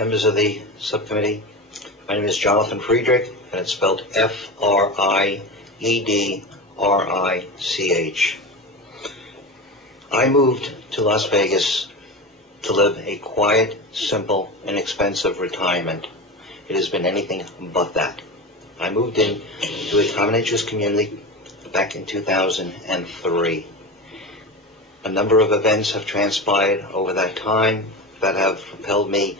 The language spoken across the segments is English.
members of the subcommittee. My name is Jonathan Friedrich, and it's spelled F-R-I-E-D-R-I-C-H. I moved to Las Vegas to live a quiet, simple, inexpensive retirement. It has been anything but that. I moved in to a common interest community back in 2003. A number of events have transpired over that time that have propelled me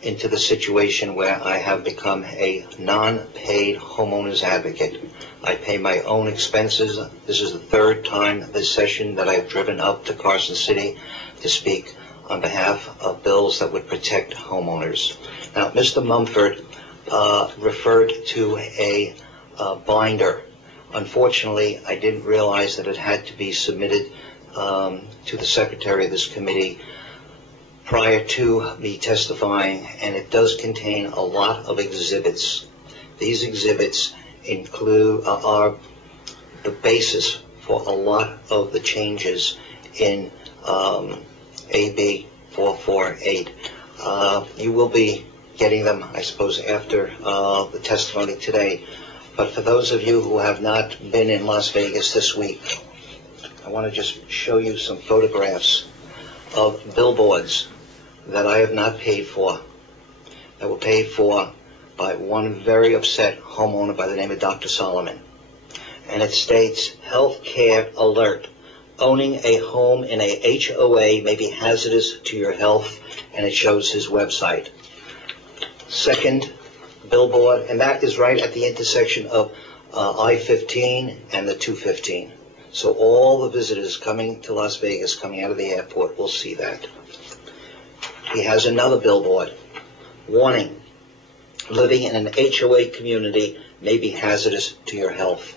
into the situation where I have become a non-paid homeowners advocate. I pay my own expenses. This is the third time this session that I've driven up to Carson City to speak on behalf of bills that would protect homeowners. Now, Mr. Mumford referred to a binder. Unfortunately, I didn't realize that it had to be submitted to the secretary of this committee prior to me testifying, and it does contain a lot of exhibits. These exhibits are the basis for a lot of the changes in AB 448. You will be getting them, I suppose, after the testimony today. But for those of you who have not been in Las Vegas this week, I want to just show you some photographs of billboards that I have not paid for, that were paid for by one very upset homeowner by the name of Dr. Solomon. And it states, health care alert. Owning a home in a HOA may be hazardous to your health, and it shows his website. Second billboard, and that is right at the intersection of I-15 and the 215. So all the visitors coming to Las Vegas, coming out of the airport, will see that. He has another billboard. Warning, living in an HOA community may be hazardous to your health.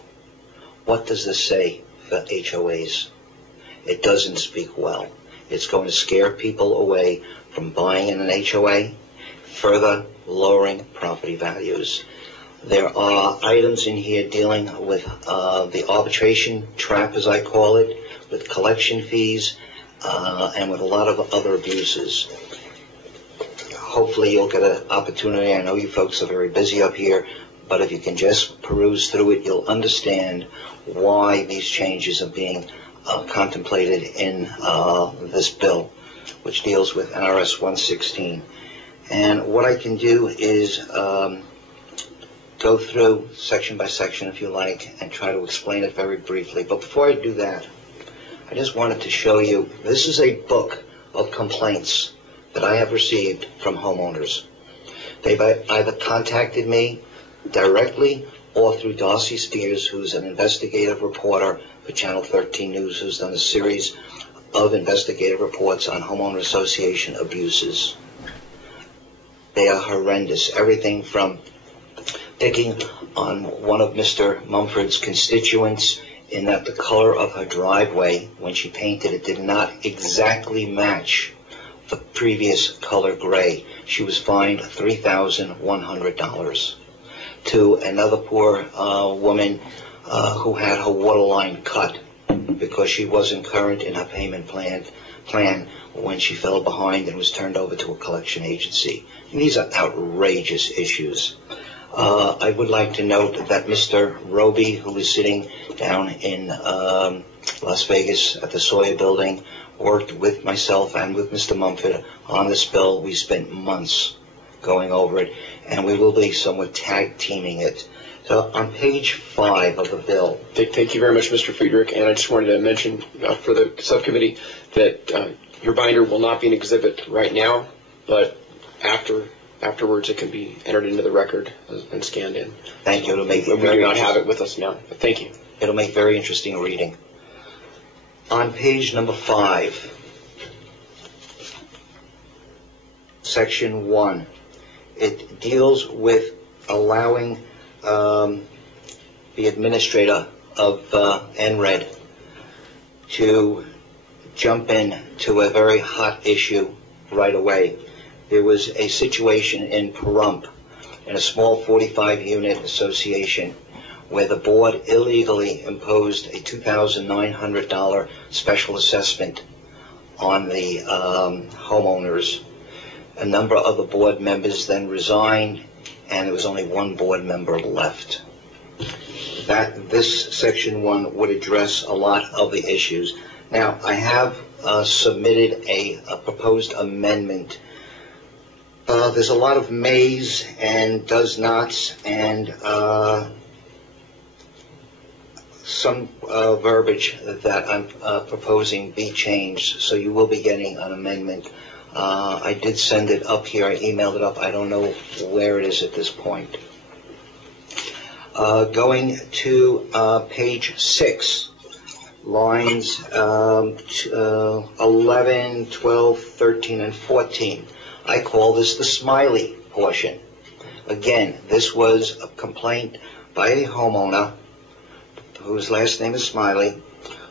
What does this say for HOAs? It doesn't speak well. It's going to scare people away from buying in an HOA, further lowering property values. There are items in here dealing with the arbitration trap, as I call it, with collection fees, and with a lot of other abuses. Hopefully you'll get an opportunity. I know you folks are very busy up here, but if you can just peruse through it, you'll understand why these changes are being contemplated in this bill, which deals with NRS 116. And what I can do is go through section by section, if you like, and try to explain it very briefly. But before I do that, I just wanted to show you, this is a book of complaints that I have received from homeowners. They've either contacted me directly or through Darcy Spears, who's an investigative reporter for Channel 13 News, who's done a series of investigative reports on homeowner association abuses. They are horrendous. Everything from picking on one of Mr. Mumford's constituents in that the color of her driveway, when she painted it, did not exactly match the previous color gray. She was fined $3,100. To another poor woman who had her water line cut because she wasn't current in her payment plan when she fell behind and was turned over to a collection agency. And these are outrageous issues. I would like to note that Mr. Roby, who is sitting down in Las Vegas at the Sawyer building, worked with myself and with Mr. Mumford on this bill. We spent months going over it, and we will be somewhat tag-teaming it. So on page 5 of the bill. Thank you very much, Mr. Friedrich, and I just wanted to mention for the subcommittee that your binder will not be an exhibit right now, but afterwards it can be entered into the record and scanned in. Thank you. We do not have it with us now, but thank you. It'll make very interesting reading. On page number 5, section 1, it deals with allowing the administrator of NRED to jump in to a very hot issue right away. There was a situation in Pahrump, in a small 45-unit association, where the board illegally imposed a $2,900 special assessment on the homeowners. A number of the board members then resigned, and there was only one board member left. This section 1 would address a lot of the issues. Now, I have submitted a proposed amendment. There's a lot of mays and does nots and some verbiage that I'm proposing be changed, so you will be getting an amendment. I did send it up here. I emailed it up. I don't know where it is at this point. Going to page 6, lines 11, 12, 13, and 14. I call this the smiley portion. Again, this was a complaint by a homeowner whose last name is Smiley,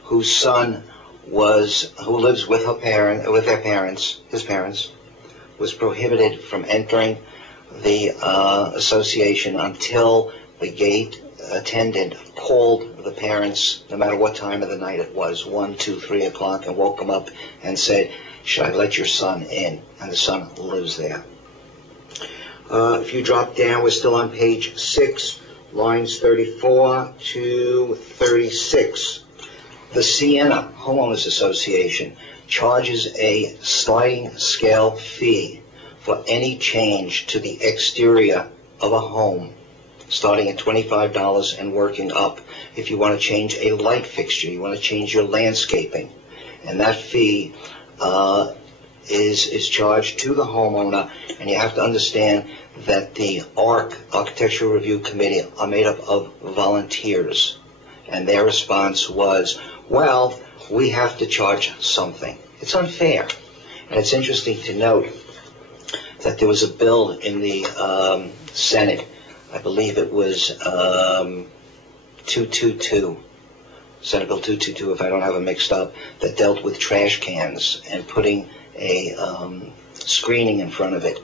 whose son who lives with his parents, was prohibited from entering the association until the gate attendant called the parents, no matter what time of the night it was, 1, 2, 3 o'clock, and woke them up and said, "Should I let your son in?" And the son lives there. If you drop down, we're still on page 6, lines 34 to 36. The Siena Homeowners Association charges a sliding scale fee for any change to the exterior of a home, starting at $25 and working up. If you want to change a light fixture, you want to change your landscaping, and that fee is charged to the homeowner. And you have to understand that the Architectural Review Committee are made up of volunteers, and their response was, well, we have to charge something. It's unfair. And it's interesting to note that there was a bill in the Senate, I believe it was 222, Senate Bill 222, if I don't have it mixed up, that dealt with trash cans and putting a screening in front of it,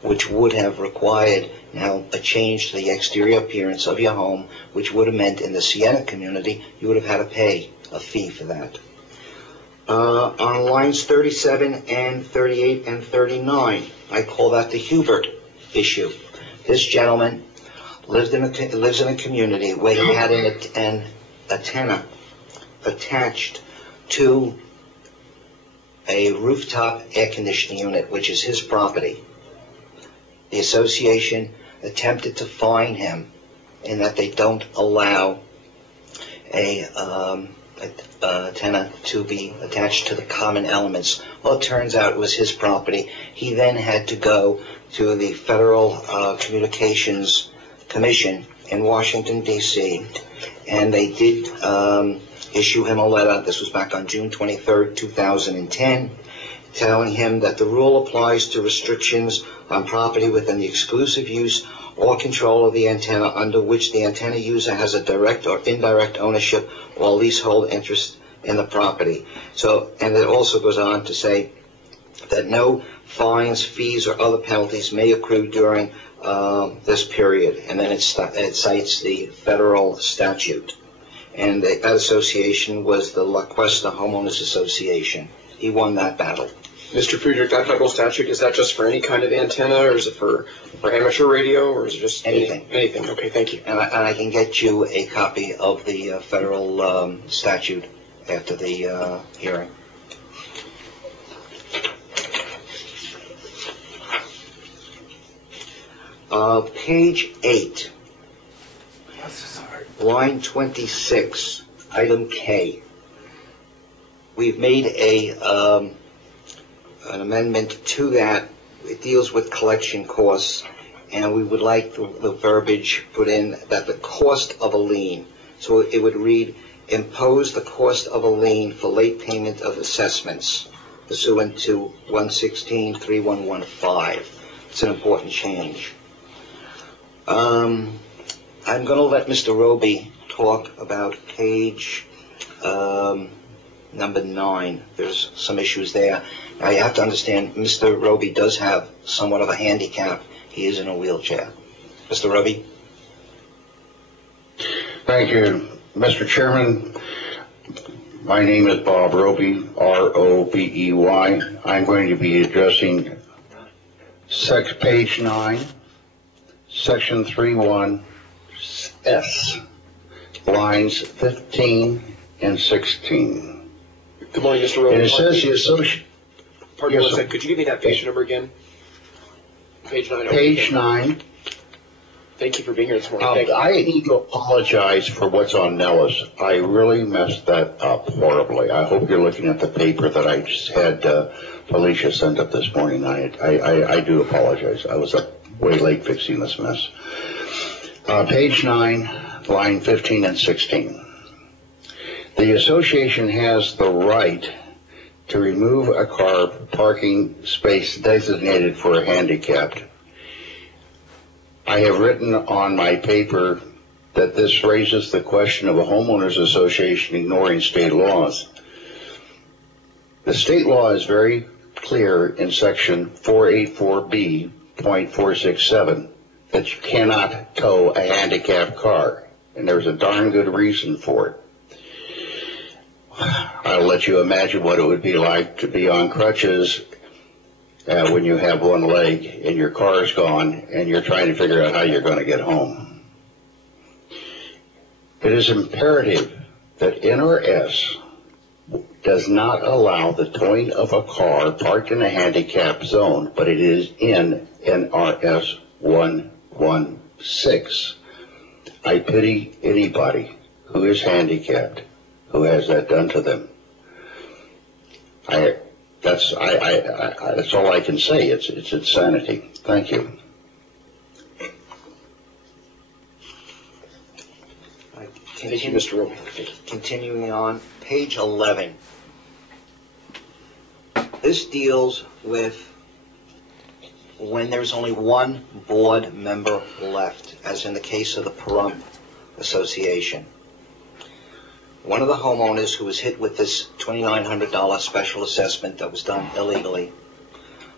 which would have required now a change to the exterior appearance of your home, which would have meant in the Siena community you would have had to pay a fee for that. On lines 37 and 38 and 39, I call that the Hubert issue. This gentleman lives in a community where he had an antenna attached to a rooftop air conditioning unit, which is his property. The association attempted to fine him in that they don't allow a antenna to be attached to the common elements. Well, it turns out it was his property. He then had to go to the Federal Communications Commission in Washington, D.C., and they did issue him a letter. This was back on June 23rd, 2010, telling him that the rule applies to restrictions on property within the exclusive use or control of the antenna, under which the antenna user has a direct or indirect ownership or leasehold interest in the property. So, and it also goes on to say that no fines, fees, or other penalties may accrue during this period. And then it cites the federal statute. And that association was the La Cuesta Homeowners Association. He won that battle. Mr. Friedrich, that federal statute, is that just for any kind of antenna, or is it for amateur radio, or is it just anything? Anything. Okay, thank you. And I can get you a copy of the federal statute after the hearing. Page 8, line 26, item K. We've made an amendment to that. It deals with collection costs, and we would like the verbiage put in that the cost of a lien. So it would read, impose the cost of a lien for late payment of assessments pursuant to 116-3115. It's an important change. I'm going to let Mr. Roby talk about page number 9. There's some issues there. Now you have to understand, Mr. Roby does have somewhat of a handicap. He is in a wheelchair. Mr. Roby? Thank you, Mr. Chairman. My name is Bob Roby, R-O-B-E-Y. I'm going to be addressing Page 9, Section 31S, lines 15 and 16. Good morning, Mr. Rowe. And it says the association. Pardon me one second. Could you give me that page number again? Page 9. Page 9. Thank you for being here this morning. Thank you. I need to apologize for what's on Nellis. I really messed that up horribly. I hope you're looking at the paper that I just had Felicia send up this morning. I do apologize. I was up way late fixing this mess. Page 9, line 15 and 16. The association has the right to remove a car parking space designated for a handicapped. I have written on my paper that this raises the question of a homeowners association ignoring state laws. The state law is very clear in section 484B.467 that you cannot tow a handicapped car, and there's a darn good reason for it. I'll let you imagine what it would be like to be on crutches when you have one leg and your car is gone and you're trying to figure out how you're going to get home. It is imperative that NRS does not allow the towing of a car parked in a handicapped zone, but it is in NRS 116. I pity anybody who is handicapped who has that done to them. That's all I can say. It's insanity. Thank you. Thank you, Mr. Rowe. Continuing on, page 11. This deals with when there's only one board member left, as in the case of the Pahrump Association. One of the homeowners who was hit with this $2,900 special assessment that was done illegally,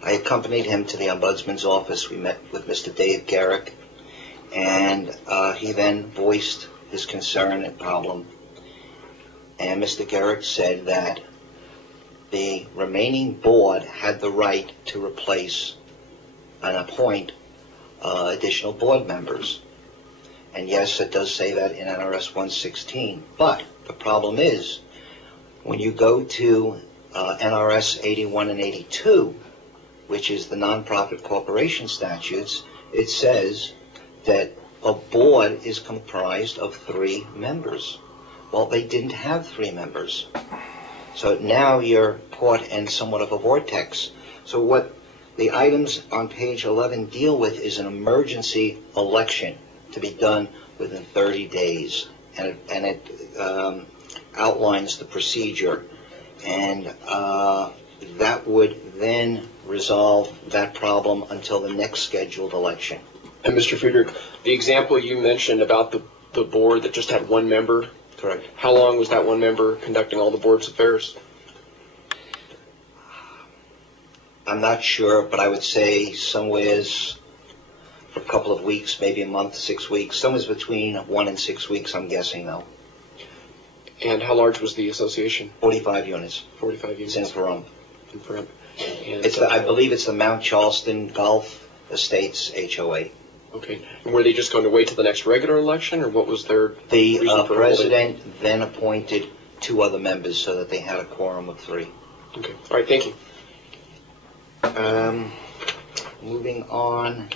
I accompanied him to the Ombudsman's office. We met with Mr. Dave Garrick, and he then voiced his concern and problem. And Mr. Garrick said that the remaining board had the right to replace and appoint additional board members. And yes, it does say that in NRS 116. But the problem is, when you go to NRS 81 and 82, which is the nonprofit corporation statutes, it says that a board is comprised of 3 members. Well, they didn't have 3 members. So now you're caught in somewhat of a vortex. So what the items on page 11 deal with is an emergency election to be done within 30 days. And it outlines the procedure. And that would then resolve that problem until the next scheduled election. And Mr. Friedrich, the example you mentioned about the board that just had 1 member, correct? How long was that 1 member conducting all the board's affairs? I'm not sure, but I would say somewheres for a couple of weeks, maybe a month, 6 weeks, somewhere between 1 and 6 weeks, I'm guessing, though. And how large was the association? 45 units. 45 units. It's in Pahrump. In Pahrump. And I believe it's the Mount Charleston Golf Estates HOA. Okay. And were they just going to wait till the next regular election, or what was their The reason for president holding? then appointed 2 other members so that they had a quorum of 3. Okay. All right. Thank you. Moving on.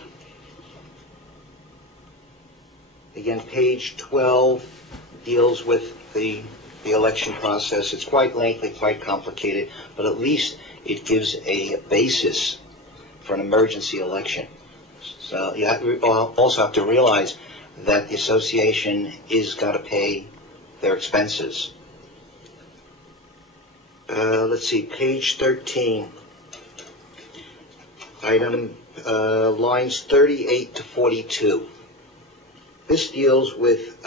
Again, page 12 deals with the election process. It's quite lengthy, quite complicated, but at least it gives a basis for an emergency election. So you also have to realize that the association is got to pay their expenses. Let's see, page 13. Item lines 38 to 42. This deals with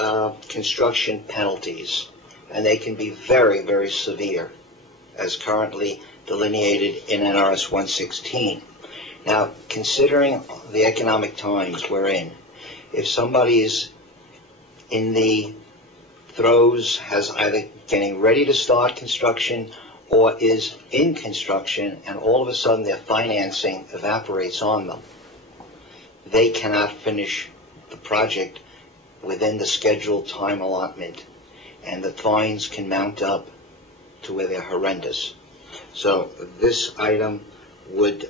construction penalties, and they can be very, very severe, as currently delineated in NRS 116. Now, considering the economic times we're in, if somebody is in the throes, has either getting ready to start construction or is in construction and all of a sudden their financing evaporates on them, they cannot finish the project within the scheduled time allotment, and the fines can mount up to where they're horrendous. So this item would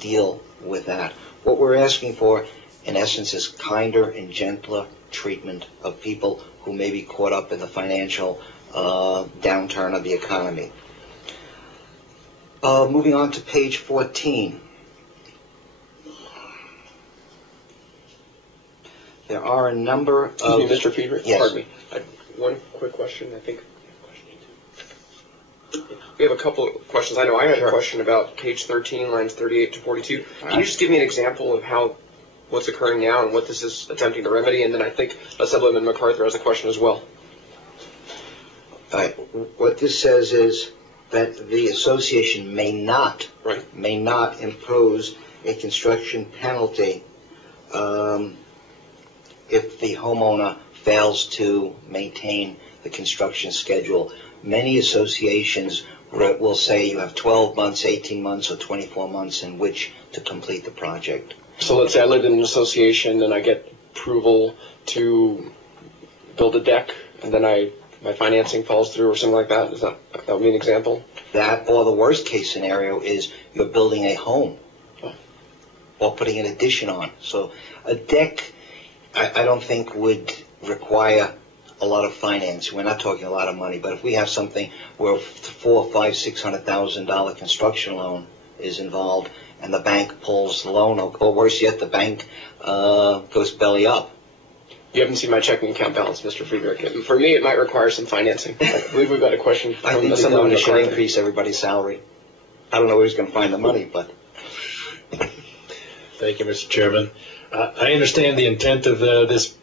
deal with that. What we're asking for, in essence, is kinder and gentler treatment of people who may be caught up in the financial downturn of the economy. Moving on to page 14. There are a number of... Excuse me, Mr. Friedrich? Yes. Pardon me. One quick question, I think. We have a couple of questions. I know I had a question about page 13, lines 38 to 42. Can you just give me an example of what's occurring now and what this is attempting to remedy? And then I think Assemblyman MacArthur has a question as well. All right. What this says is that the association may not impose a construction penalty if the homeowner fails to maintain the construction schedule. Many associations will say you have 12 months, 18 months, or 24 months in which to complete the project. So let's say I lived in an association and I get approval to build a deck, and then my financing falls through or something like that. That would be an example? That, or the worst case scenario is you're building a home or putting an addition on. So a deck, I don't think would require a lot of finance. We're not talking a lot of money, but if we have something where $400,000, $500,000, $600,000 construction loan is involved, and the bank pulls the loan, or worse yet, the bank goes belly up. You haven't seen my checking account balance, Mr. Friedrich. For me, it might require some financing. I believe we've got a question from I think the Assemblyman government should MacArthur. increase everybody's salary. I don't know where he's going to find the money, but... Thank you, Mr. Chairman. I understand the intent of this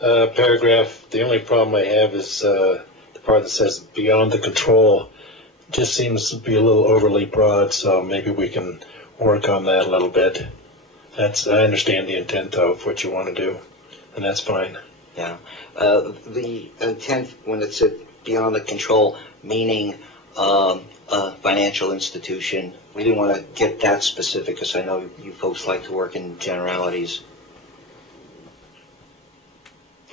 paragraph. The only problem I have is the part that says beyond the control. Just seems to be a little overly broad, so maybe we can work on that a little bit. I understand the intent of what you want to do, and that's fine. Yeah. The intent, when it said beyond the control, meaning a financial institution, we didn't want to get that specific because I know you folks like to work in generalities.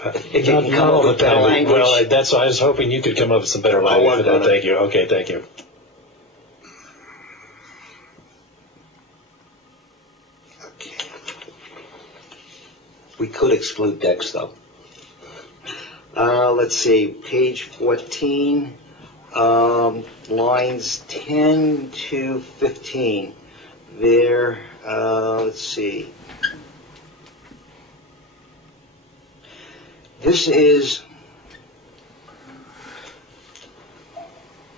If you can come up with better language. Well, that's why I was hoping you could come up with some better language for that. Thank you. Okay, thank you. Okay. We could exclude decks, though. Let's see, page 14, lines 10 to 15. There, let's see. This is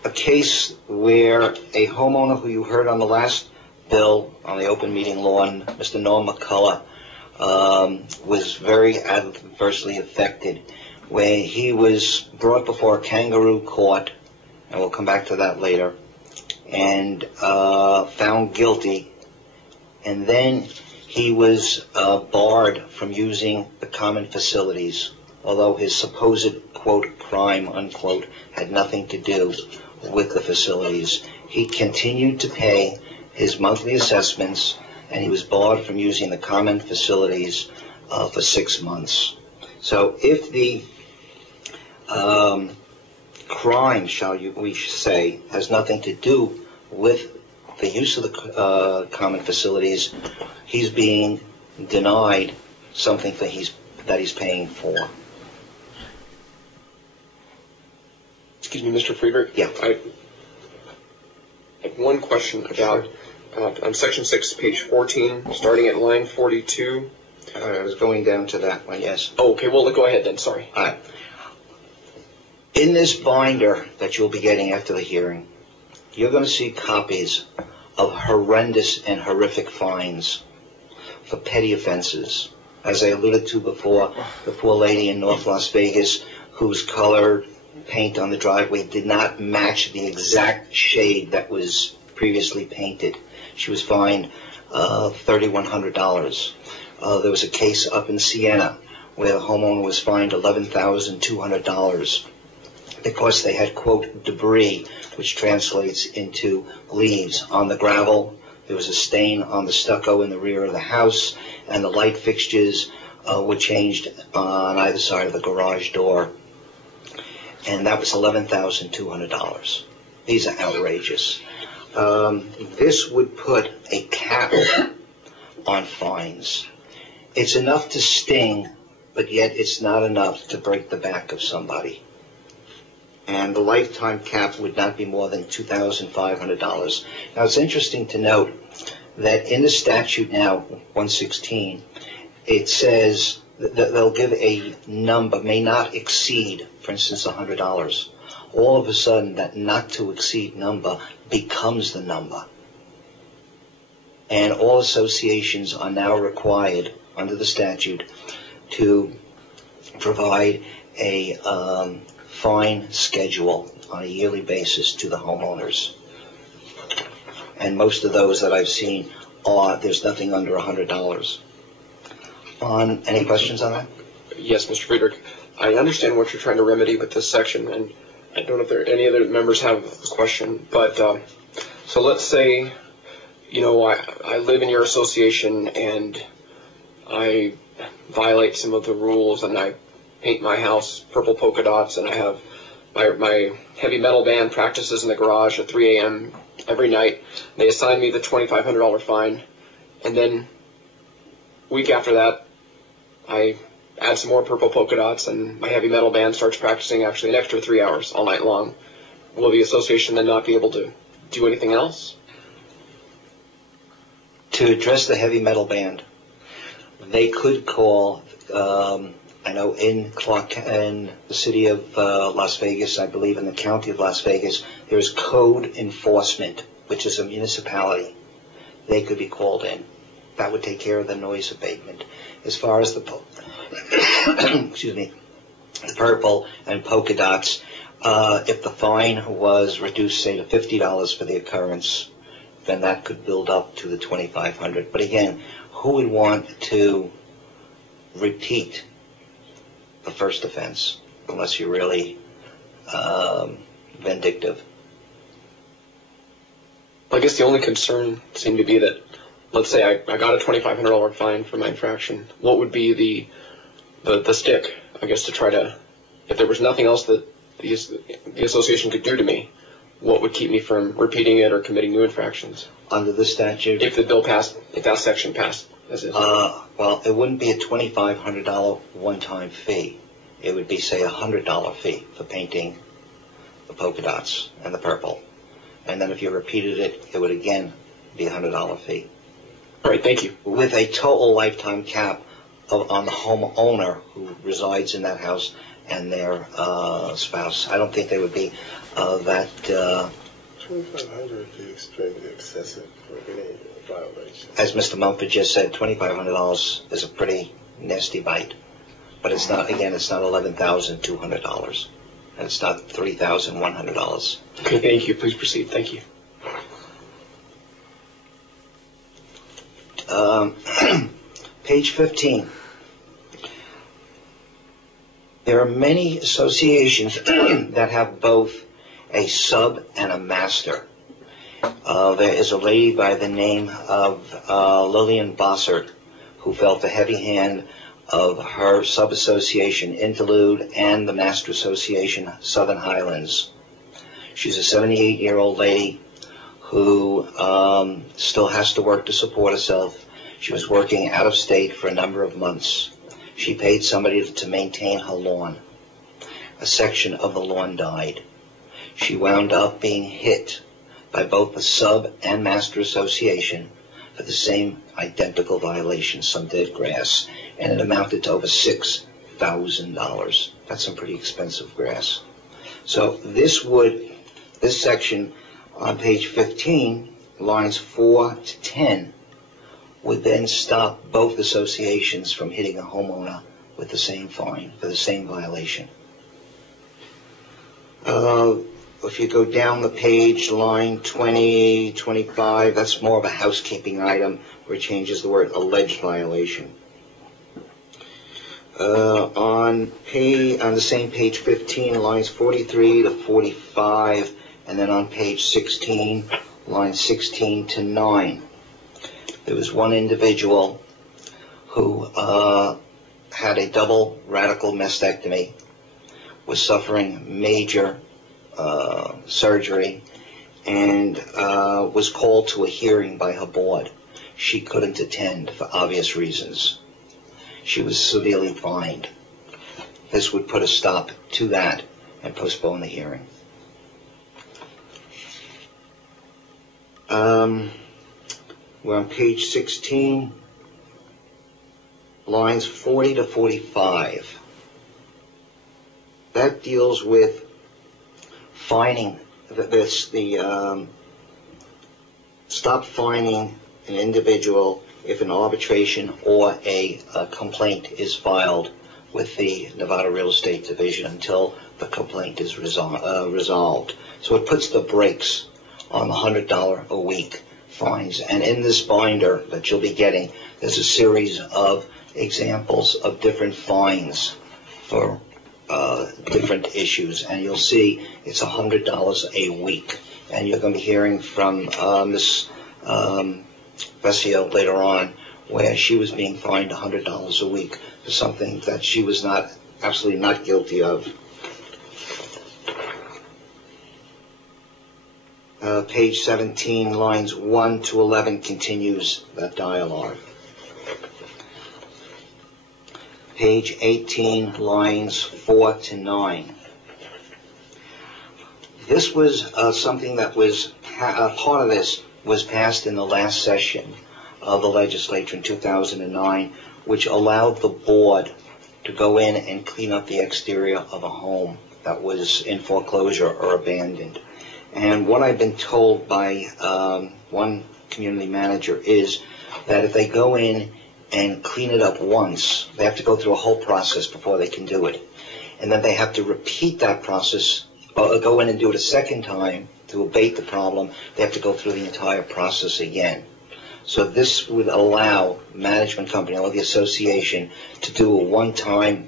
a case where a homeowner who you heard on the last bill on the open meeting law, Mr. Noah McCullough, was very adversely affected, where he was brought before a kangaroo court, and we'll come back to that later, and found guilty, and then he was barred from using the common facilities, although his supposed, quote, crime, unquote, had nothing to do with the facilities. He continued to pay his monthly assessments, and he was barred from using the common facilities for 6 months. So if the crime, we say, has nothing to do with the use of the common facilities, he's being denied something that he's paying for. Excuse me, Mr. Friedrich? Yeah. I have one question about on section 6, page 14, starting at line 42. I was going down to that one, yes. Oh, okay. Well, go ahead then. Sorry. All right. In this binder that you'll be getting after the hearing, you're going to see copies of horrendous and horrific fines for petty offenses. As I alluded to before, the poor lady in North Las Vegas whose color paint on the driveway did not match the exact shade that was previously painted. She was fined $3,100. There was a case up in Siena where the homeowner was fined $11,200. because they had, quote, debris, which translates into leaves on the gravel. There was a stain on the stucco in the rear of the house, and the light fixtures were changed on either side of the garage door. And that was $11,200. These are outrageous. This would put a cap on fines. It's enough to sting, but yet it's not enough to break the back of somebody. And the lifetime cap would not be more than $2,500. Now, it's interesting to note that in the statute now, 116, it says that they'll give a number, may not exceed, for instance, $100. All of a sudden, that not to exceed number becomes the number. And all associations are now required, under the statute, to provide a fine schedule on a yearly basis to the homeowners. And most of those that I've seen there's nothing under $100. Any questions on that? Yes, Mr. Friedrich. I understand what you're trying to remedy with this section, and I don't know if any other members have a question, but so let's say, I live in your association and I violate some of the rules and I paint my house purple polka dots, and I have my heavy metal band practices in the garage at 3 a.m. every night. They assign me the $2,500 fine, and then week after that, I add some more purple polka dots, and my heavy metal band starts practicing actually an extra 3 hours all night long. Will the association then not be able to do anything else? To address the heavy metal band, they could call, I know in the city of Las Vegas, I believe in the county of Las Vegas, there's code enforcement, which is a municipality. They could be called in. That would take care of the noise abatement. As far as the the purple and polka dots, if the fine was reduced, say, to $50 for the occurrence, then that could build up to the $2,500. But again, who would want to repeat the first offense unless you're really vindictive? I guess the only concern seemed to be that, let's say I got a $2,500 fine for my infraction. What would be the stick, I guess, to try to, if there was nothing else that the association could do to me, what would keep me from repeating it or committing new infractions? Under the statute? If the bill passed, if that section passed, as is. Well, it wouldn't be a $2,500 one-time fee. It would be, say, a $100 fee for painting the polka dots and the purple. And then if you repeated it, it would again be a $100 fee. All right, thank you. With a total lifetime cap on the homeowner who resides in that house and their spouse. I don't think they would be that... $2,500 would be extremely excessive for any violation. As Mr. Mumford just said, $2,500 is a pretty nasty bite. But it's not, again, it's not $11,200. And it's not $3,100. Okay, thank you. Please proceed. Thank you. Page 15. There are many associations that have both a sub and a master. There is a lady by the name of Lillian Bossert who felt the heavy hand of her sub-association Interlude and the master association Southern Highlands. She's a 78-year-old lady who still has to work to support herself. She was working out of state for a number of months. She paid somebody to maintain her lawn. A section of the lawn died. She wound up being hit by both the sub and master association for the same identical violation, some dead grass, and it amounted to over $6,000. That's some pretty expensive grass. So this section on page 15, lines 4 to 10, would then stop both associations from hitting a homeowner with the same fine for the same violation. If you go down the page, line 20, 25, that's more of a housekeeping item where it changes the word alleged violation. On the same page 15, lines 43 to 45, and then on page 16, lines 16 to 9. There was one individual who had a double radical mastectomy, was suffering major surgery, and was called to a hearing by her board. She couldn't attend for obvious reasons. She was severely fined. This would put a stop to that and postpone the hearing. We're on page 16, lines 40 to 45. That deals with fining stop fining an individual if an arbitration or a complaint is filed with the Nevada Real Estate Division until the complaint is resolved. So it puts the brakes on the $100 a week fines. And in this binder that you'll be getting, there's a series of examples of different fines for different issues. And you'll see it's $100 a week. And you're going to be hearing from Ms. Vesio later on, where she was being fined $100 a week for something that she was absolutely not guilty of. Page 17, lines 1 to 11 continues that dialogue. Page 18, lines 4 to 9. This was something that was part of this was passed in the last session of the legislature in 2009, which allowed the board to go in and clean up the exterior of a home that was in foreclosure or abandoned. And what I've been told by one community manager is that if they go in and clean it up once, they have to go through a whole process before they can do it. And then they have to repeat that process, or go in and do it a second time to abate the problem. They have to go through the entire process again. So this would allow management company or the association to do a one-time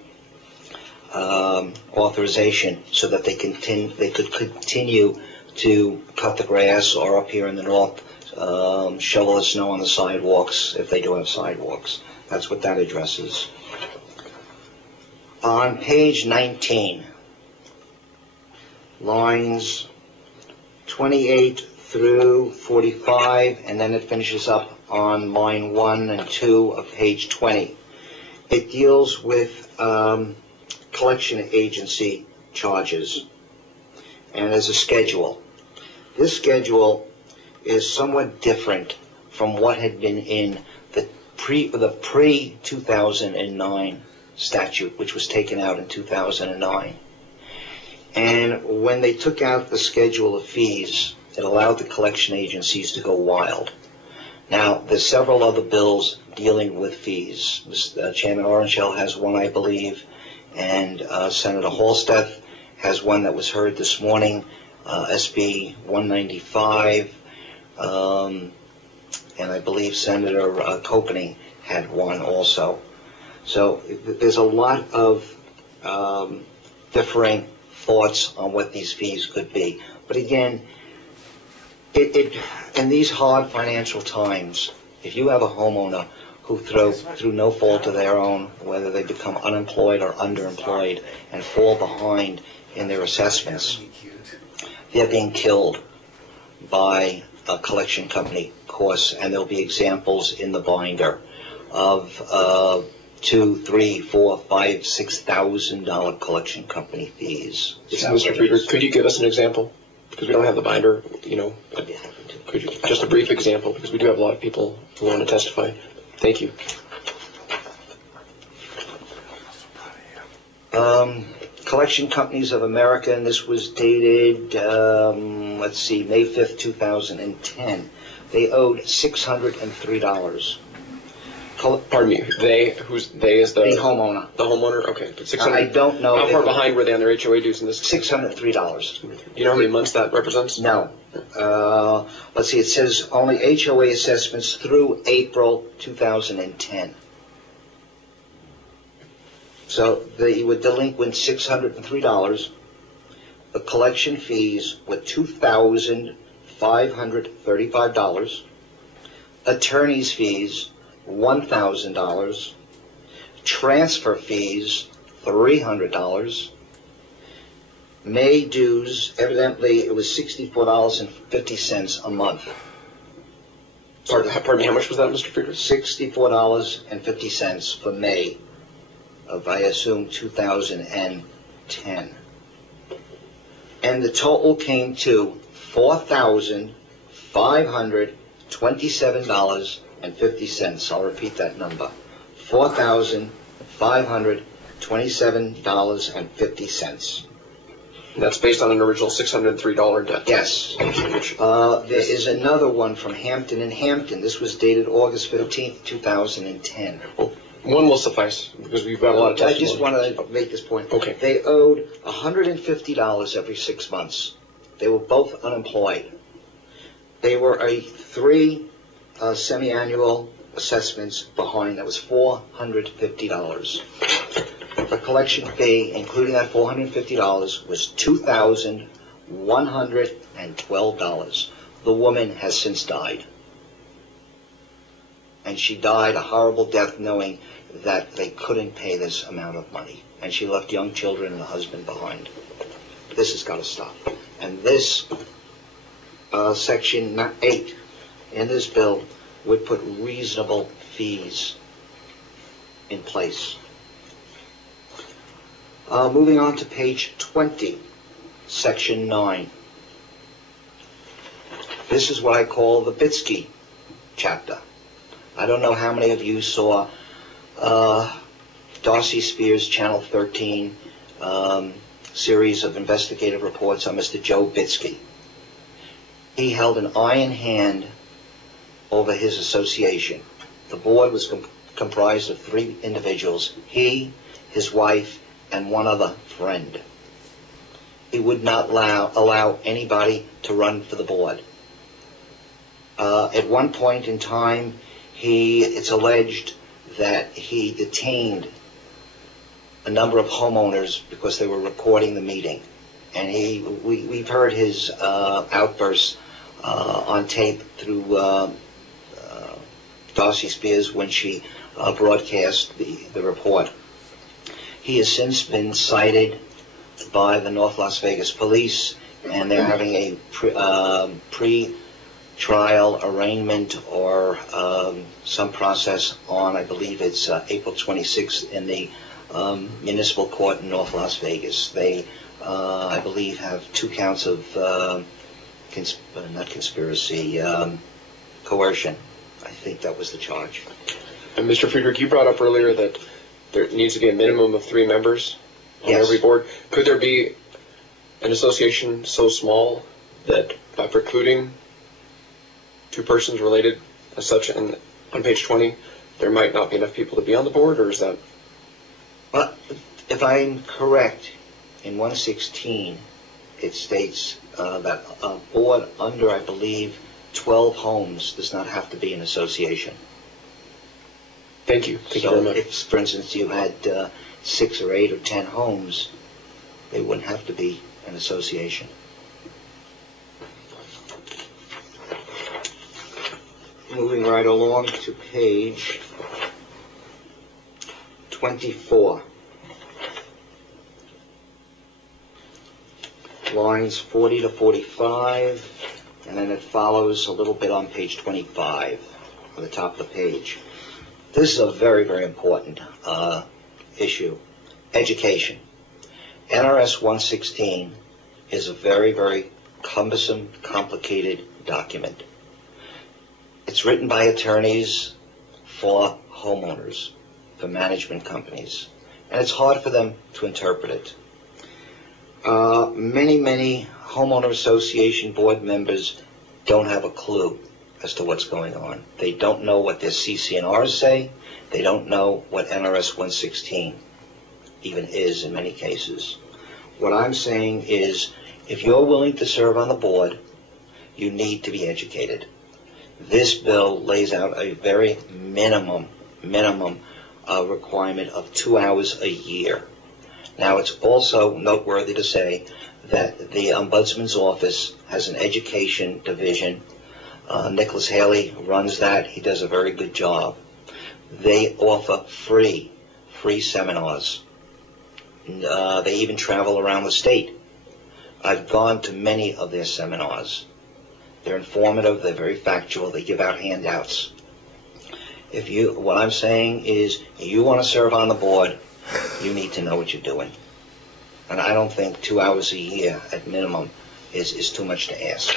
authorization so that they could continue to cut the grass, or up here in the north, shovel the snow on the sidewalks if they do have sidewalks. That's what that addresses. On page 19, lines 28 through 45, and then it finishes up on line 1 and 2 of page 20. It deals with collection agency charges, and there's a schedule. This schedule is somewhat different from what had been in the pre-2009 statute, which was taken out in 2009. And when they took out the schedule of fees, it allowed the collection agencies to go wild. Now, there's several other bills dealing with fees. Chairman Orangel has one, I believe, and Senator Halstead has one that was heard this morning, SB 195, and I believe Senator Koenig had one also. So there's a lot of differing thoughts on what these fees could be. But again, in these hard financial times, if you have a homeowner who through no fault of their own, whether they become unemployed or underemployed and fall behind in their assessments, they're being killed by a collection company course, and there'll be examples in the binder of $2,000, $3,000, $4,000, $5,000, $6,000 collection company fees. Mr. Friedrich, could you give us an example? Because we don't have the binder, Could you just a brief example, because we do have a lot of people who want to testify. Thank you. Collection Companies of America, and this was dated, May 5th, 2010. They owed $603. Pardon me. They is the homeowner. The homeowner. Okay, but 600. I don't know. How far behind were they on their HOA dues in this? $603. Do you know how many months that represents? No. Let's see. It says only HOA assessments through April 2010. So they were delinquent $603. The collection fees were $2,535. Attorney's fees, $1,000. Transfer fees, $300. May dues, evidently it was $64.50 a month. Pardon me, how much was that, Mr. Friedrich? $64.50 for May of, I assume, 2010. And the total came to $4,527.50. I'll repeat that number. $4,527.50. That's based on an original $603 debt. Yes. There is another one from Hampton and Hampton. This was dated August 15th, 2010. Well, one will suffice, because we've got a lot of testimony. I just want to make this point. Okay. They owed $150 every 6 months. They were both unemployed. They were 3 semi-annual assessments behind. That was $450. The collection fee, including that $450, was $2,112. The woman has since died. And she died a horrible death knowing that they couldn't pay this amount of money. And she left young children and a husband behind. This has got to stop. And this, Section 8 in this bill would put reasonable fees in place. Moving on to page 20, Section 9. This is what I call the Bitsky chapter. I don't know how many of you saw Darcy Spears' Channel 13 series of investigative reports on Mr. Joe Bitsky. He held an iron hand over his association. The board was comprised of 3 individuals, he, his wife, and one other friend. He would not allow anybody to run for the board. At one point in time, it's alleged that he detained a number of homeowners because they were recording the meeting. And we've heard his outbursts on tape through Darcy Spears when she broadcast the report. He has since been cited by the North Las Vegas police, and they're having a pre-trial arraignment or some process on, I believe it's April 26th in the municipal court in North Las Vegas. They, I believe, have 2 counts of not conspiracy, coercion. I think that was the charge. And Mr. Friedrich, you brought up earlier that there needs to be a minimum of 3 members on every board. Could there be an association so small that by precluding 2 persons related as such, and on page 20, there might not be enough people to be on the board, or is that? Well, if I'm correct, in 116, it states that a board under, I believe, 12 homes does not have to be an association. Thank you. Thank you So very much. if, for instance, you had 6 or 8 or 10 homes, they wouldn't have to be an association. Moving right along to page 24. Lines 40 to 45, and then it follows a little bit on page 25, on the top of the page. This is a very, very important issue. Education. NRS 116 is a very, very cumbersome, complicated document. It's written by attorneys for homeowners, for management companies, and it's hard for them to interpret it. Many homeowner association board members don't have a clue as to what's going on. They don't know what their CC&Rs say. They don't know what NRS 116 even is in many cases. What I'm saying is, if you're willing to serve on the board, you need to be educated. This bill lays out a very minimum requirement of 2 hours a year. Now, it's also noteworthy to say that the Ombudsman's Office has an education division. Nicholas Haley runs that. He does a very good job. They offer free seminars. They even travel around the state. I've gone to many of their seminars. They're informative, they're very factual, they give out handouts. What I'm saying is, you want to serve on the board, you need to know what you're doing. And I don't think 2 hours a year at minimum is too much to ask.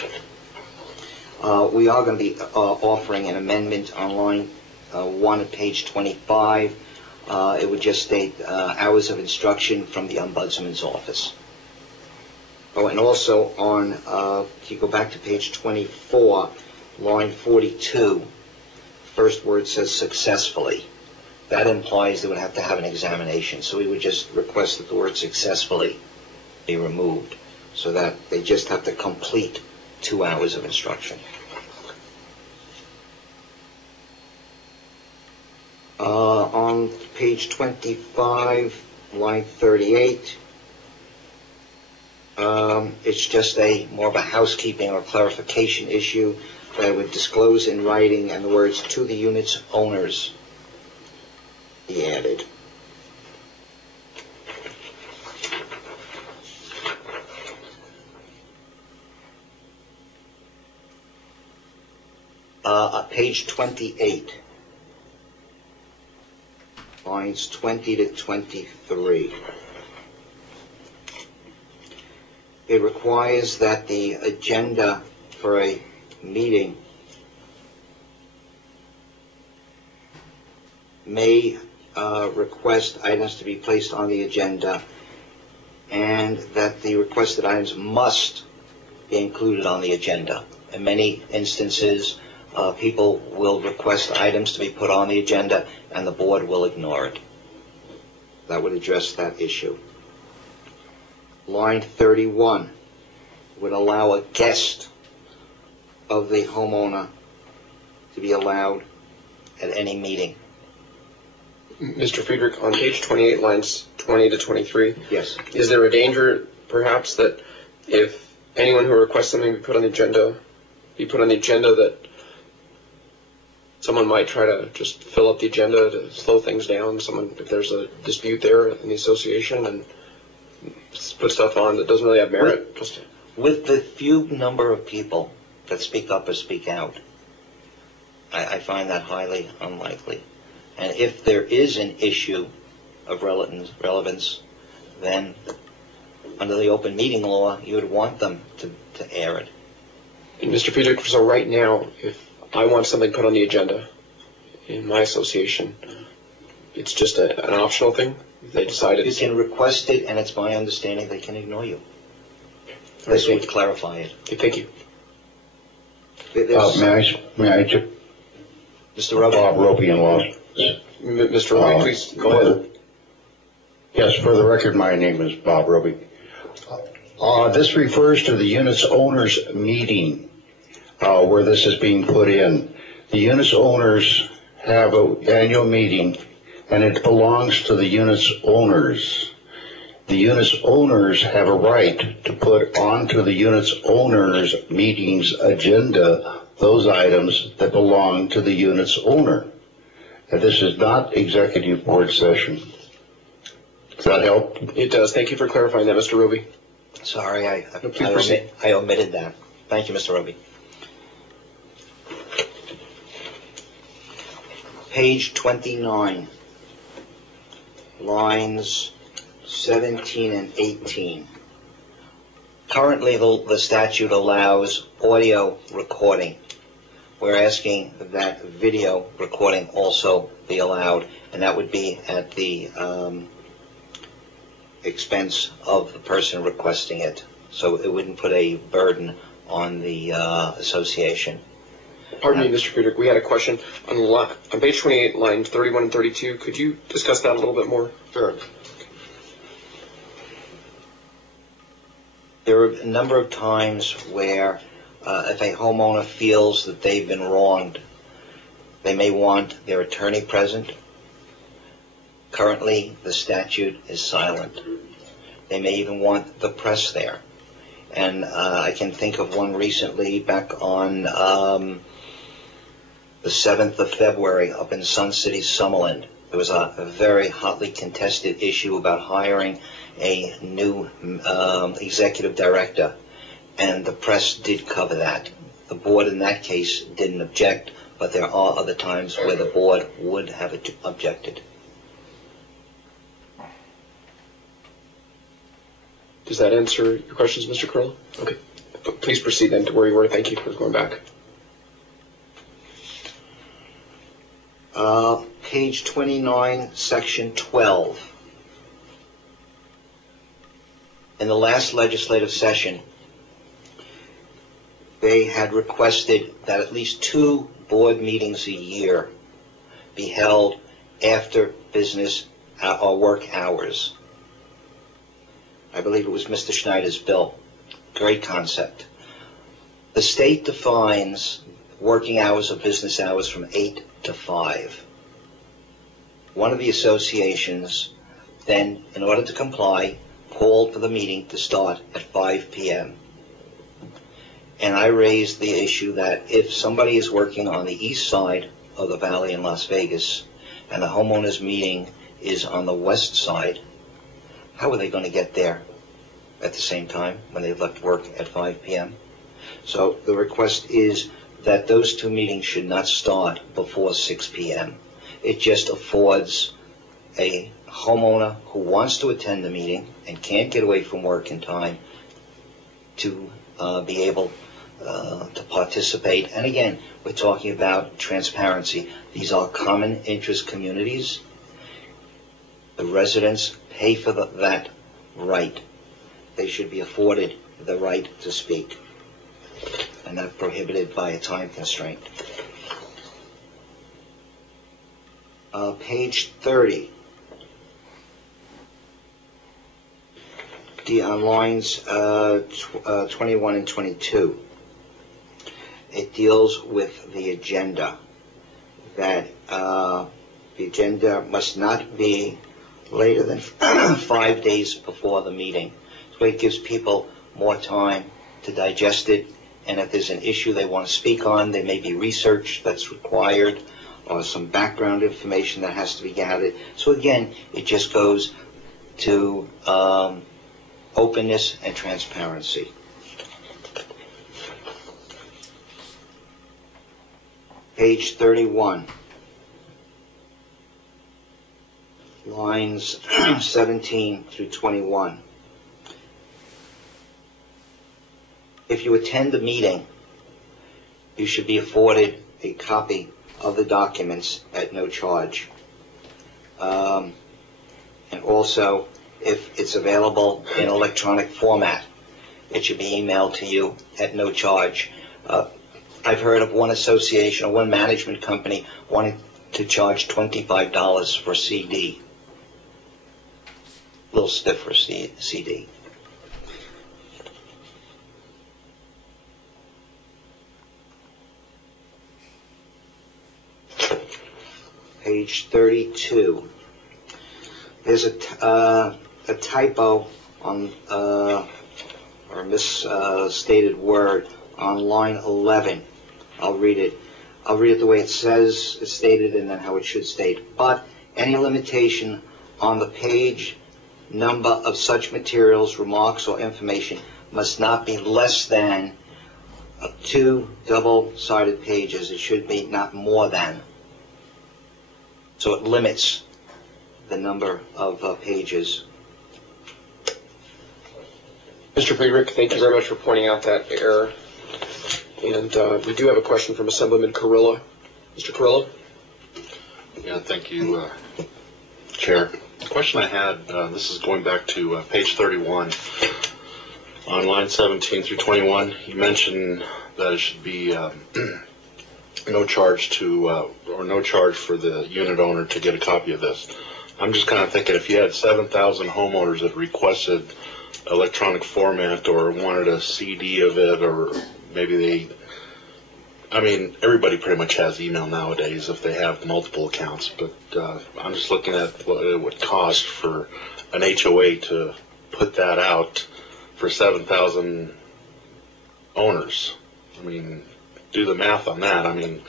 We are going to be offering an amendment on line 1 at page 25. It would just state hours of instruction from the Ombudsman's Office. Oh, and also on, if you go back to page 24, line 42, first word says successfully. That implies they would have to have an examination. So we would just request that the word successfully be removed so that they just have to complete 2 hours of instruction. On page 25, line 38, it's just more of a housekeeping or clarification issue that I would disclose in writing, and the words "to the unit's owners" be added. Page 28, lines 20 to 23. It requires that the agenda for a meeting may request items to be placed on the agenda, and that the requested items must be included on the agenda. In many instances, people will request items to be put on the agenda, and the board will ignore it. That would address that issue. Line 31 would allow a guest of the homeowner to be allowed at any meeting. Mr. Friedrich, on page 28, lines 20 to 23, Yes. is there a danger, perhaps, that if anyone who requests something be put on the agenda, that someone might try to just fill up the agenda to slow things down? If there's a dispute there in the association, and put stuff on that doesn't really have merit? With the few number of people that speak up or speak out, I find that highly unlikely. And if there is an issue of relevance, then under the open meeting law, you would want them to air it. And Mr. Friedrich, so right now, if I want something put on the agenda in my association, it's just an optional thing? They decided You can request it, and it's my understanding they can ignore you. This would clarify it. Okay, thank you. May I just, Mr. Roby. Bob Roby in Los. Mr. Roby, please go ahead. Yes, for the record, my name is Bob Roby. This refers to the unit's owners meeting where this is being put in. The unit's owners have an annual meeting, and it belongs to the unit's owners. The unit's owners have a right to put onto the unit's owners' meeting's agenda those items that belong to the unit's owner. And this is not executive board session. Does that help? It does. Thank you for clarifying that, Mr. Roby. Sorry, I proceed. omitted that. Thank you, Mr. Roby. Page 29, lines 17 and 18. Currently, the statute allows audio recording. We're asking that video recording also be allowed, and that would be at the expense of the person requesting it. So it wouldn't put a burden on the association. Pardon me, Mr. Friedrich, we had a question. On page 28, lines 31 and 32, could you discuss that a little bit more? Sure. There are a number of times where if a homeowner feels that they've been wronged, they may want their attorney present. Currently, the statute is silent. They may even want the press there. And I can think of one recently back on the 7th of February up in Sun City, Summerlin. There was a very hotly contested issue about hiring a new executive director, and the press did cover that. The board in that case didn't object, but there are other times where the board would have objected. Does that answer your questions, Mr. Carrillo? Okay. Please proceed then to where you were. Thank you for going back. Page 29, section 12. In the last legislative session, they had requested that at least 2 board meetings a year be held after business or work hours. I believe it was Mr. Schneider's bill. Great concept. The state defines working hours or business hours from 8 to 5. One of the associations then, in order to comply, called for the meeting to start at 5 p.m. And I raised the issue that if somebody is working on the east side of the valley in Las Vegas and the homeowners meeting is on the west side, how are they going to get there at the same time when they left work at 5 p.m.? So the request is that those 2 meetings should not start before 6 p.m. It just affords a homeowner who wants to attend the meeting and can't get away from work in time to be able to participate. And again, we're talking about transparency. These are common interest communities. The residents pay for that right. They should be afforded the right to speak, and not prohibited by a time constraint. Page 30. On lines 21 and 22. It deals with the agenda, that the agenda must not be later than 5 days before the meeting. So it gives people more time to digest it, and if there's an issue they want to speak on, there may be research that's required or some background information that has to be gathered. So again, it just goes to openness and transparency. Page 31, lines 17 through 21. If you attend a meeting, you should be afforded a copy of the documents at no charge. And also, if it's available in electronic format, it should be emailed to you at no charge. I've heard of one association or one management company wanting to charge $25 for a CD. A little stiff for a CD. Page 32. There's a typo on or misstated word on line 11. I'll read it the way it says, it's stated, and then how it should state. But any limitation on the page number of such materials, remarks, or information must not be less than 2 double-sided pages. It should be not more than. So it limits the number of pages. Mr. Friedrich, thank you very much for pointing out that error. And we do have a question from Assemblyman Carrillo. Mr. Carrillo? Yeah, thank you, Chair. The question I had, this is going back to page 31, on line 17 through 21. You mentioned that it should be no charge or no charge for the unit owner to get a copy of this. I'm just kind of thinking, if you had 7,000 homeowners that requested electronic format or wanted a CD of it, or maybe they I mean, everybody pretty much has email nowadays if they have multiple accounts, but I'm just looking at what it would cost for an HOA to put that out for 7,000 owners. I mean, do the math on that. I mean,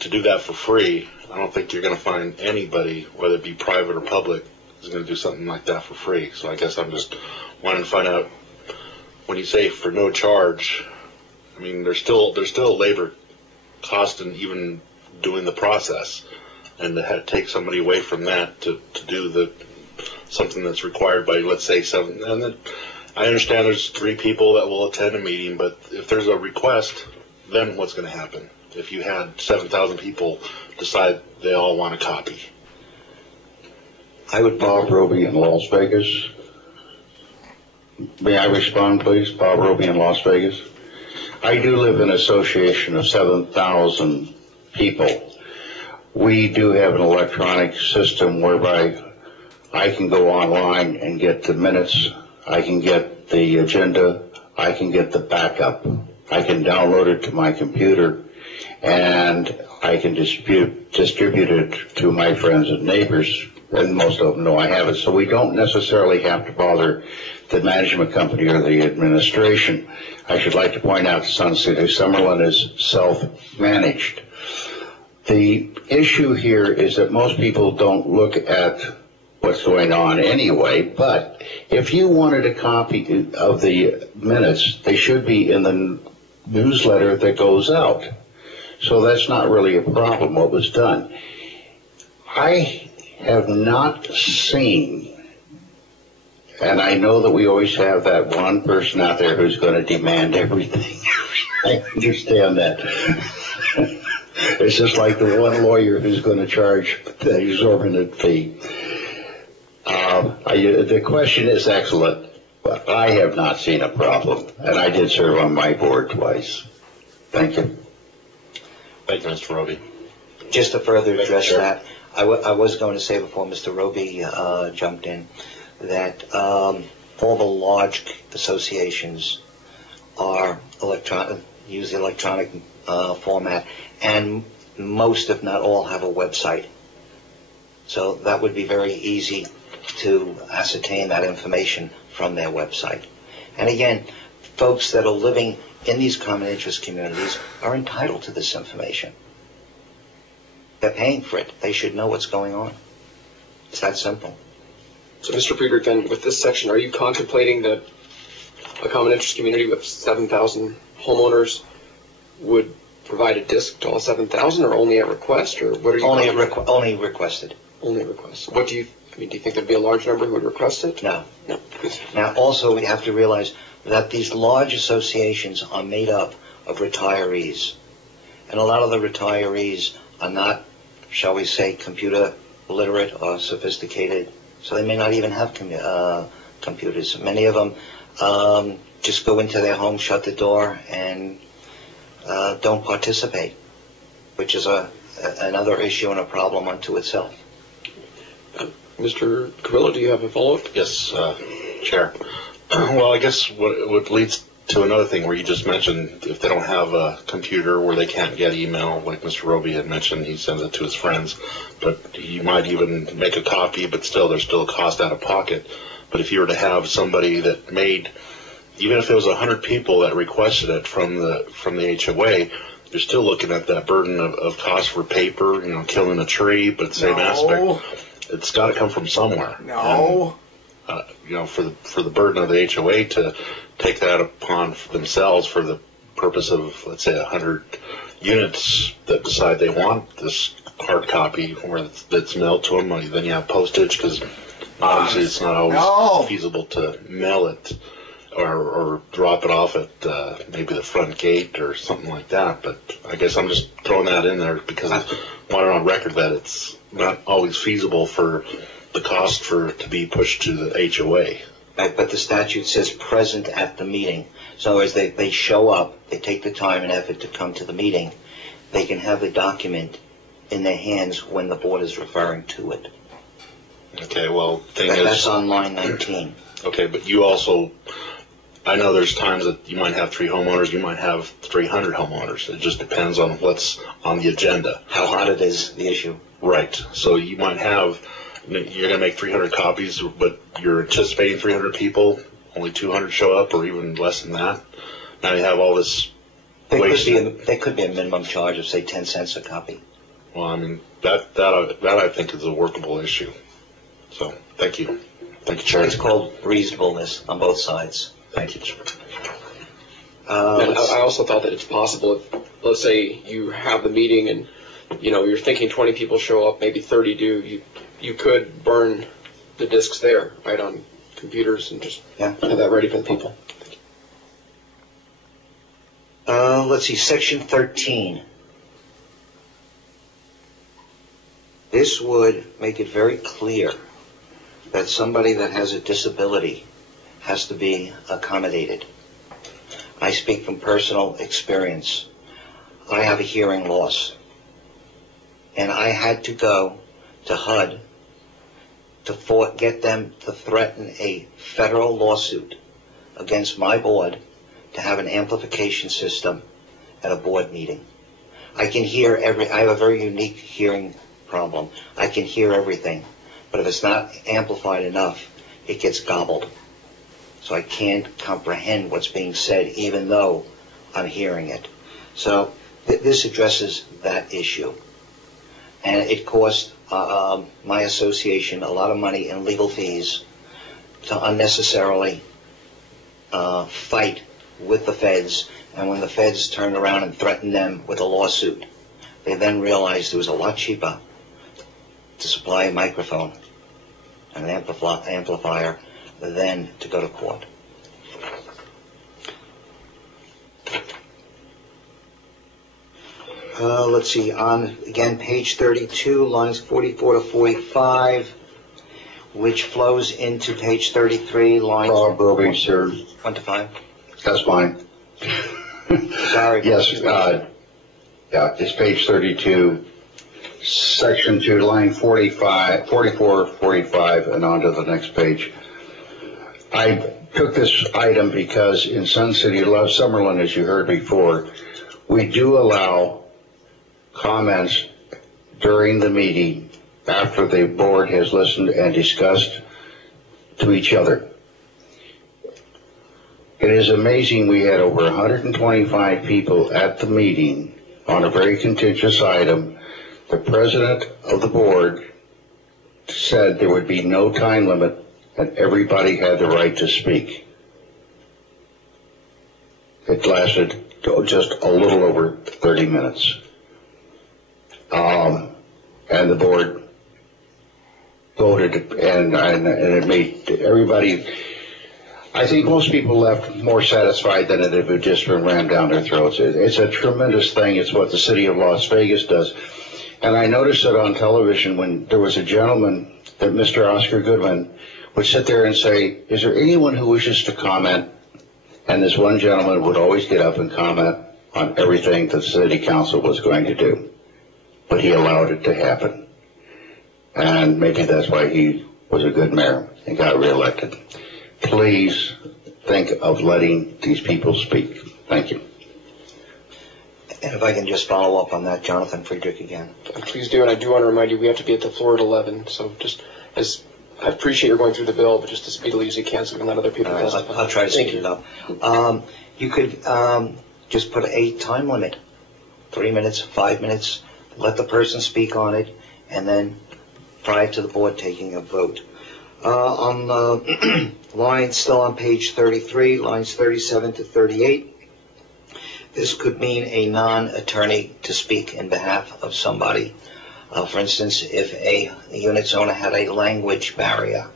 to do that for free, I don't think you're going to find anybody, whether it be private or public, is going to do something like that for free. So I guess I'm just wanting to find out, when you say for no charge, I mean, there's still labor cost in even doing the process, and to take somebody away from that to do something that's required by, let's say, 7. And then I understand there's 3 people that will attend a meeting, but if there's a request, then what's going to happen? If you had 7,000 people decide they all want a copy. I would Bob Roby in Las Vegas. May I respond, please? Bob Roby in Las Vegas. I do live in an association of 7,000 people. We do have an electronic system whereby I can go online and get the minutes, I can get the agenda, I can get the backup, I can download it to my computer, and I can distribute it to my friends and neighbors, and most of them know I have it. So we don't necessarily have to bother the management company or the administration. I should like to point out Sun City Summerlin is self-managed. The issue here is that most people don't look at what's going on anyway, but if you wanted a copy of the minutes, they should be in the newsletter that goes out. So that's not really a problem, what was done. I have not seen, and I know that we always have that one person out there who's going to demand everything. I understand that. It's just like the one lawyer who's going to charge the exorbitant fee. The question is excellent, but I have not seen a problem, and I did serve on my board twice. Thank you. Thank you, Mr. Roby. Just to further address that, I was going to say before Mr. Roby jumped in that all the large associations are use the electronic format, and most, if not all, have a website. So that would be very easy to ascertain that information from their website. And again, folks that are living in these common interest communities are entitled to this information. They're paying for it. They should know what's going on. It's that simple. So, Mr. Friedrich, then, with this section, are you contemplating that a common interest community with 7,000 homeowners would provide a disc to all 7,000, or only at request, or what are you? Only requested. Only request. What do you? I mean, do you think there'd be a large number who would request it? No. No. Now, also, we have to realize that these large associations are made up of retirees, and a lot of the retirees are not, shall we say, computer literate or sophisticated, so they may not even have computers. Many of them just go into their home, shut the door, and don't participate, which is another issue and a problem unto itself. Mr. Cavillo, do you have a follow-up? Yes, Chair. Well, I guess what leads to another thing where you just mentioned, if they don't have a computer where they can't get email, like Mr. Roby had mentioned, he sends it to his friends, but he might even make a copy, but still there's still a cost out of pocket. But if you were to have somebody that made, even if there was 100 people that requested it from the HOA, you're still looking at that burden of cost for paper, killing a tree, but same aspect. It's got to come from somewhere. No. And, for the burden of the HOA to take that upon themselves for the purpose of, let's say, 100 units that decide they want this hard copy where that's mailed to them. Then you have postage, because obviously it's not always feasible to mail it or drop it off at maybe the front gate or something like that. But I guess I'm just throwing that in there because I want it on record that it's not always feasible for the cost for it to be pushed to the HOA. Right, but the statute says present at the meeting. So as they show up, they take the time and effort to come to the meeting, they can have the document in their hands when the board is referring to it. Okay, well, That's on line 19. Okay, but you also I know there's times that you might have 3 homeowners, you might have 300 homeowners. It just depends on what's on the agenda. How hot it is, the issue. Right. So you might have, you're going to make 300 copies, but you're anticipating 300 people, only 200 show up, or even less than that. Now you have all this waste. There could be a minimum charge of, say, 10 cents a copy. Well, I mean, that I think is a workable issue. So, thank you. Thank you, Chair. It's called reasonableness on both sides. Thank you, Chair. And I also thought that it's possible if, let's say, you have the meeting and, you're thinking 20 people show up, maybe 30 do, you could burn the discs there, right, on computers and just have that ready for the people. Let's see, Section 13. This would make it very clear that somebody that has a disability has to be accommodated. I speak from personal experience. I have a hearing loss, and I had to go to HUD to get them to threaten a federal lawsuit against my board to have an amplification system at a board meeting. I can hear I have a very unique hearing problem. I can hear everything, but if it's not amplified enough, it gets gobbled. So I can't comprehend what's being said, even though I'm hearing it. So this addresses that issue. And it cost my association a lot of money in legal fees to unnecessarily fight with the feds. And when the feds turned around and threatened them with a lawsuit, they then realized it was a lot cheaper to supply a microphone and an amplifier than to go to court. Let's see, on, again, page 32, lines 44 to 45, which flows into page 33, lines... Probably, sir. 1 to 5? That's fine. Sorry. Yes, it's page 32, section 2, line 45, 44, 45, and on to the next page. I took this item because in Sun City, Summerlin, as you heard before, we do allow comments during the meeting after the board has listened and discussed to each other. It is amazing we had over 125 people at the meeting on a very contentious item. The president of the board said there would be no time limit and everybody had the right to speak. It lasted just a little over 30 minutes. And the board voted, and it made everybody... I think most people left more satisfied than if it just been rammed down their throats. It's a tremendous thing. It's what the city of Las Vegas does. And I noticed it on television when there was a gentleman, that Mr. Oscar Goodwin, would sit there and say, is there anyone who wishes to comment? And this one gentleman would always get up and comment on everything the city council was going to do. But he allowed it to happen. And maybe that's why he was a good mayor and got reelected. Please think of letting these people speak. Thank you. And if I can just follow up on that, Jonathan Friedrich again. Please do, and I do want to remind you we have to be at the floor at 11, so just as I appreciate you're going through the bill, but just as speedily as you can so we can let other people know. I'll try to speed it up. You could just put a time limit, 3 minutes, 5 minutes, let the person speak on it, and then prior to the board taking a vote. On the lines still on page 33, lines 37 to 38, this could mean a non-attorney to speak in behalf of somebody. For instance, if a unit's owner had a language barrier,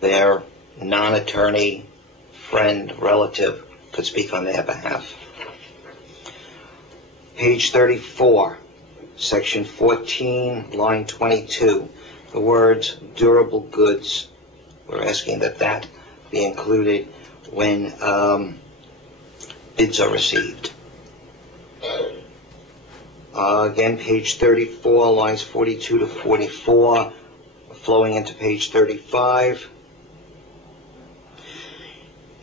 their non-attorney, friend, relative could speak on their behalf. Page 34, section 14, line 22, the words durable goods. We're asking that be included when bids are received. Again, page 34, lines 42 to 44, flowing into page 35.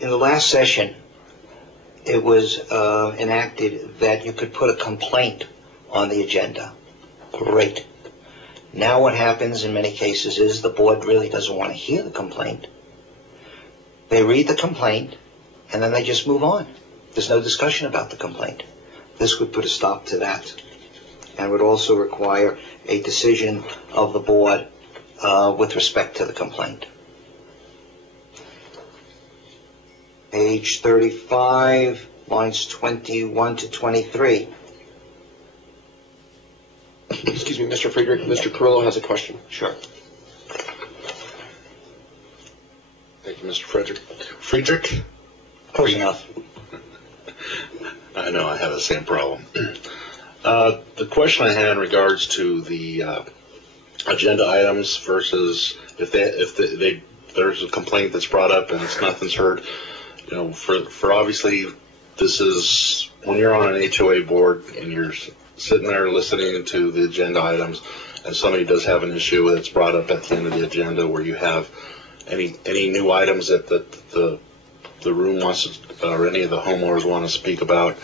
in the last session, it was enacted that you could put a complaint on the agenda. Great. Now what happens in many cases is the board really doesn't want to hear the complaint. They read the complaint, and then they just move on. There's no discussion about the complaint. This would put a stop to that, and would also require a decision of the board with respect to the complaint. Page 35, lines 21 to 23. Excuse me, Mr. Friedrich. Mr. Carrillo has a question. Sure. Thank you, Mr. Friedrich. Close enough. I know I have the same problem. The question I had in regards to the agenda items versus if there's a complaint that's brought up and nothing's heard, you know, for obviously this is when you're on an HOA board and you're sitting there listening to the agenda items, and somebody does have an issue that's brought up at the end of the agenda where you have any new items that the room wants to, or any of the homeowners want to speak about,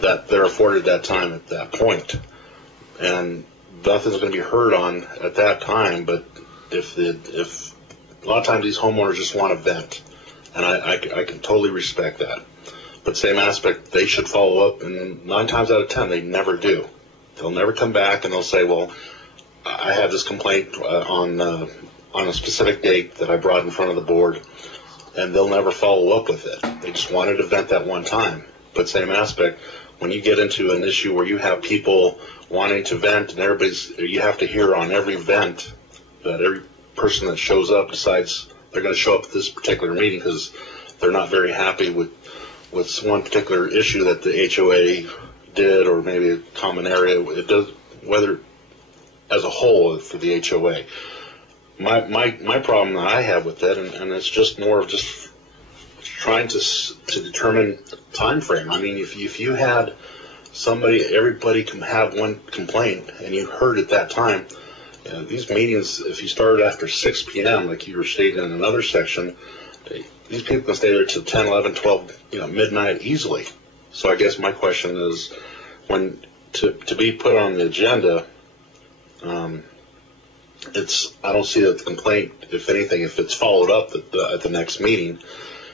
that they're afforded that time at that point, and nothing's going to be heard on at that time. But if a lot of times these homeowners just want to vent, and I can totally respect that. But same aspect, they should follow up, and 9 times out of 10 they never do. They'll never come back and they'll say, well, I had this complaint on a specific date that I brought in front of the board, and they'll never follow up with it. They just wanted to vent that one time. But same aspect, when you get into an issue where you have people wanting to vent and you have to hear on every vent that every person that shows up decides they're going to show up at this particular meeting because they're not very happy with one particular issue that the HOA did, or maybe a common area. It does, whether as a whole for the HOA. My problem that I have with that, and it's just more of just trying to determine time frame. I mean, if you had everybody can have one complaint, and you heard at that time, you know, these meetings, if you started after 6 p.m., like you were stating in another section, these people can stay there till 10, 11, 12, midnight easily. So I guess my question is, when to be put on the agenda, I don't see that the complaint, if anything, if it's followed up at the next meeting,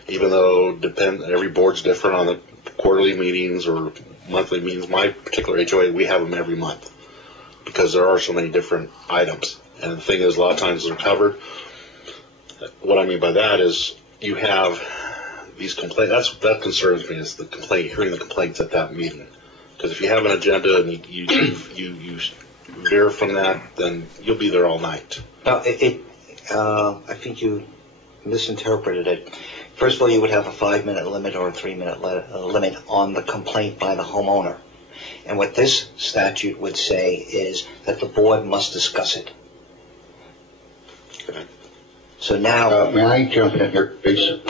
even though every board's different on the quarterly meetings or monthly meetings. My particular HOA, we have them every month because there are so many different items. And the thing is, a lot of times they're covered. What I mean by that is you have these complaints. That concerns me, is the complaint, hearing the complaints at that meeting. Because if you have an agenda and you veer from that, then you'll be there all night. No, I think you misinterpreted it. First of all, you would have a 5-minute limit or a 3-minute limit on the complaint by the homeowner. And what this statute would say is that the board must discuss it. Okay. So now... may I jump in here, please?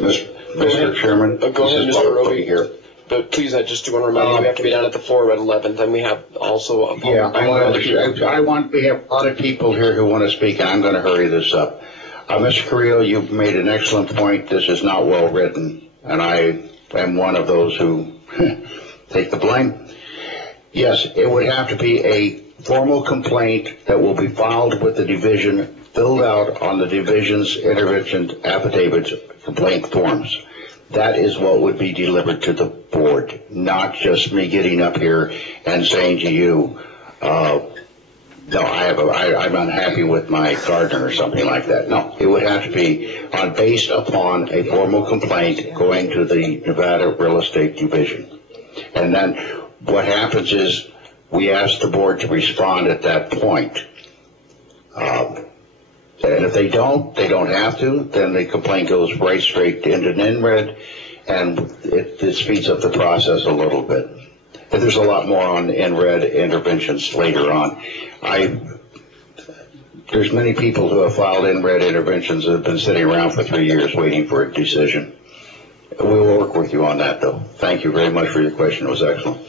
Mr. Chairman? Go ahead, Mr. Roby. Here. But please, I just do want to remind you, we have to be down at the floor at 11. Then we have also a... Yeah, we have a lot of people here who want to speak, and I'm going to hurry this up. Mr. Carrillo, you've made an excellent point. This is not well written, and I am one of those who take the blame. Yes, it would have to be a formal complaint that will be filed with the division, filled out on the division's intervention affidavits, complaint forms. That is what would be delivered to the board, not just me getting up here and saying to you, no, I'm unhappy with my gardener or something like that. No, it would have to be based upon a formal complaint going to the Nevada Real Estate Division. And then what happens is we ask the board to respond at that point. And if they don't have to, then the complaint goes right straight into NINRED, and it speeds up the process a little bit. And there's a lot more on NRED interventions later on. There's many people who have filed NRED interventions that have been sitting around for 3 years waiting for a decision. We will work with you on that, though. Thank you very much for your question. It was excellent.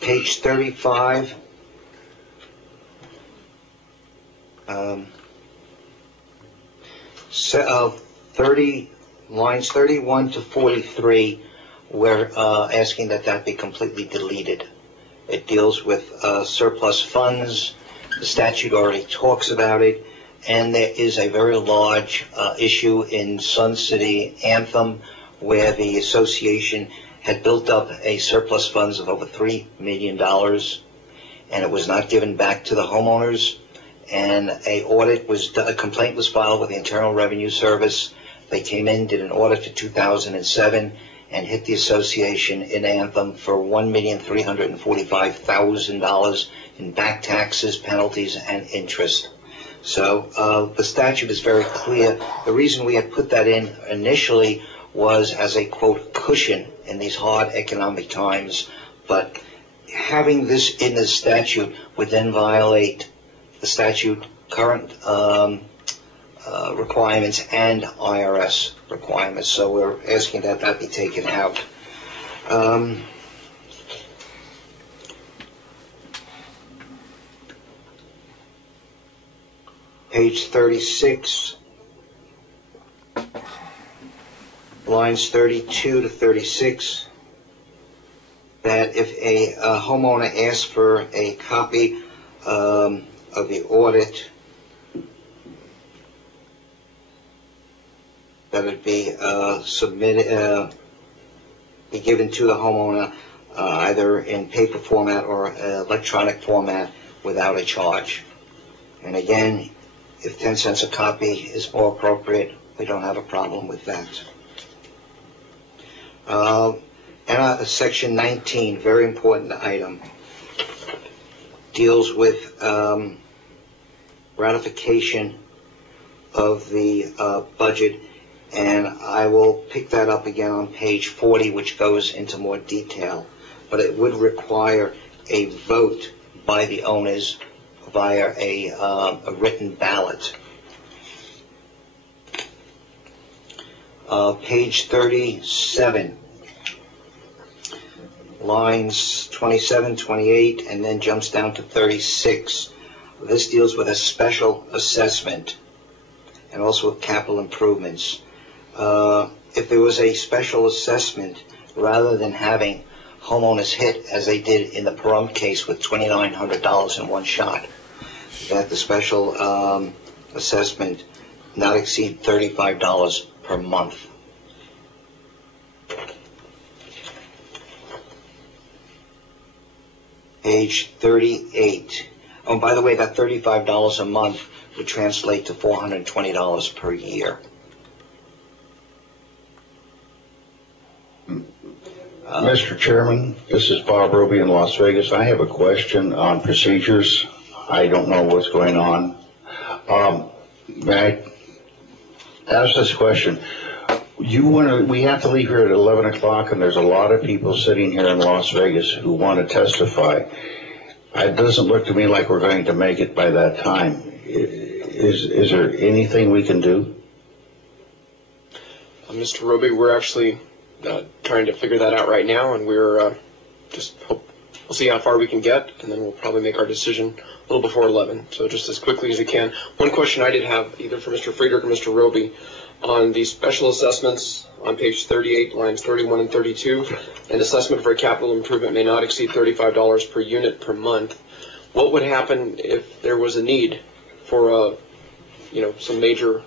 Page 35. lines 31 to 43, we're asking that be completely deleted. It deals with surplus funds. The statute already talks about it, and there is a very large issue in Sun City Anthem where the association had built up a surplus funds of over $3 million, and it was not given back to the homeowners. And a complaint was filed with the Internal Revenue Service. They came in, did an audit for 2007, and hit the association in Anthem for $1,345,000 in back taxes, penalties, and interest. So the statute is very clear. The reason we had put that in initially was as a, quote, cushion in these hard economic times, but having this in the statute would then violate the statute current requirements and IRS requirements, so we're asking that be taken out. Page 36, lines 32 to 36, that if a homeowner asks for a copy of the audit, that it be submitted, be given to the homeowner either in paper format or electronic format without a charge. And again, if 10 cents a copy is more appropriate, we don't have a problem with that. And Section 19, very important item, deals with ratification of the budget, and I will pick that up again on page 40, which goes into more detail. But it would require a vote by the owners via a written ballot. Page 37, lines 27, 28, and then jumps down to 36. This deals with a special assessment and also with capital improvements. If there was a special assessment, rather than having homeowners hit, as they did in the Parum case with $2,900 in one shot, that the special assessment not exceed $35 per month. Page 38. Oh, by the way, that $35 a month would translate to $420 per year. Mr. Chairman, this is Bob Roby in Las Vegas. I have a question on procedures. I don't know what's going on. May I ask this question? We have to leave here at 11 o'clock, and there's a lot of people sitting here in Las Vegas who want to testify. It doesn't look to me like we're going to make it by that time. Is there anything we can do? Mr. Roby, we're actually trying to figure that out right now, and we're we'll see how far we can get, and then we'll probably make our decision a little before 11, so just as quickly as we can. One question I did have, either for Mr. Friedrich or Mr. Roby, on the special assessments on page 38, lines 31 and 32, an assessment for a capital improvement may not exceed $35 per unit per month. What would happen if there was a need for some major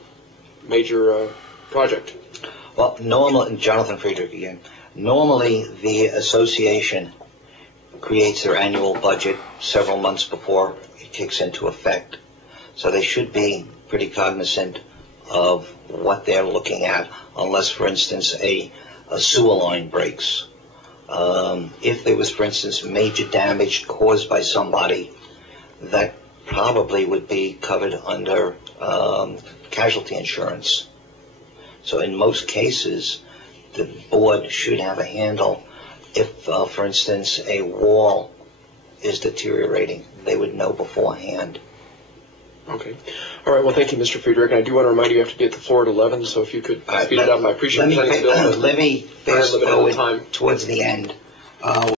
project? Well, normally, Jonathan Friedrich again, normally the association creates their annual budget several months before it kicks into effect. So they should be pretty cognizant of what they're looking at, unless, for instance, a sewer line breaks. If there was, for instance, major damage caused by somebody, that probably would be covered under casualty insurance. So in most cases, the board should have a handle. If, for instance, a wall is deteriorating, they would know beforehand. Okay. All right. Well, thank you, Mr. Friedrich. I do want to remind you have to be at the floor at 11, so if you could speed it up, I appreciate it. Let me fast forward towards the end.